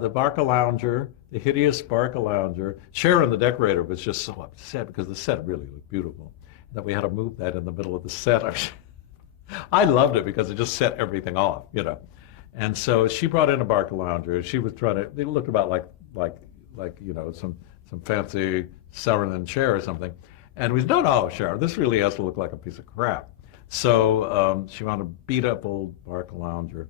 The Barca lounger, the hideous Barca lounger. Sharon, the decorator, was just so upset because the set really looked beautiful that we had to move that in the middle of the set. I loved it because it just set everything off. And so she brought in a Barca lounger. She was trying to. It looked about like some fancy Saarinen chair or something. And we said, no, Sharon, this really has to look like a piece of crap. So she wanted a beat up old Barca lounger.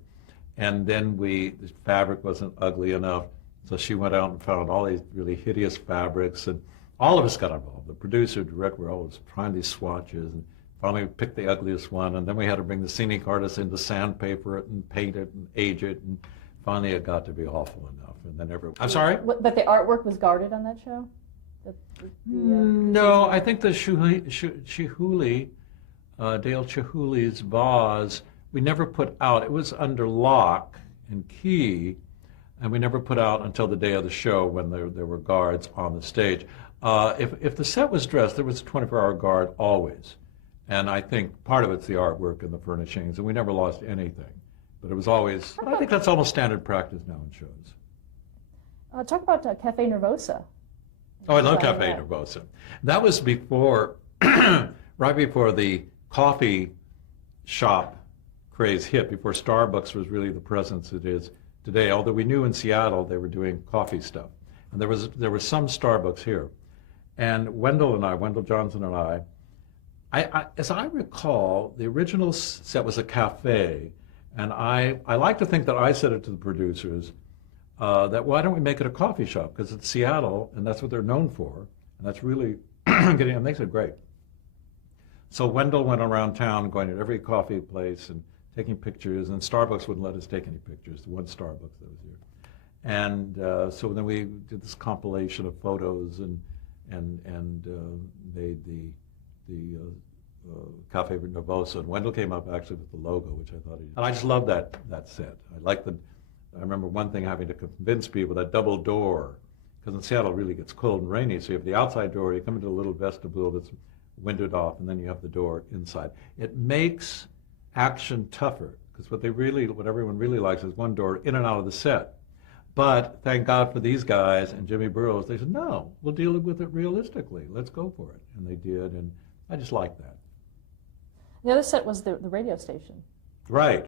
And then the fabric wasn't ugly enough, so she went out and found all these really hideous fabrics, and all of us got involved. The producer, director, were always trying these swatches, and finally we picked the ugliest one, and then we had to bring the scenic artist in to sandpaper it and paint it and age it, and finally it got to be awful enough. And then I'm sorry? But the artwork was guarded on that show? No, I think the Chihuly, Dale Chihuly's vase, we never put out. It was under lock and key, and we never put out until the day of the show when there were guards on the stage. If the set was dressed, there was a 24-hour guard always. And I think part of it's the artwork and the furnishings, and we never lost anything. But it was always, I think that's almost standard practice now in shows. Talk about Cafe Nervosa. Oh, I love Cafe Nervosa. That was before, right before the coffee shop craze hit, before Starbucks was really the presence it is today. Although we knew in Seattle they were doing coffee stuff, and there was some Starbucks here. And Wendell Johnson and I, as I recall, the original set was a cafe, and I like to think that I said it to the producers that why don't we make it a coffee shop, because it's Seattle and that's what they're known for, and that's really getting. And they said great. So Wendell went around town going to every coffee place and taking pictures, and Starbucks wouldn't let us take any pictures, the one Starbucks that was here. And so then we did this compilation of photos and made the Cafe Nervosa. And Wendell came up actually with the logo, which I thought and I just loved that set. I remember one thing, having to convince people that double door, because in Seattle it really gets cold and rainy, so you have the outside door, you come into a little vestibule that's windowed off, and then you have the door inside. It makes action tougher, because what everyone really likes is one door in and out of the set. But thank God for these guys and Jimmy Burrows. They said, no, we'll deal with it realistically. Let's go for it. And they did, and I just like that. The other set was the radio station. Right.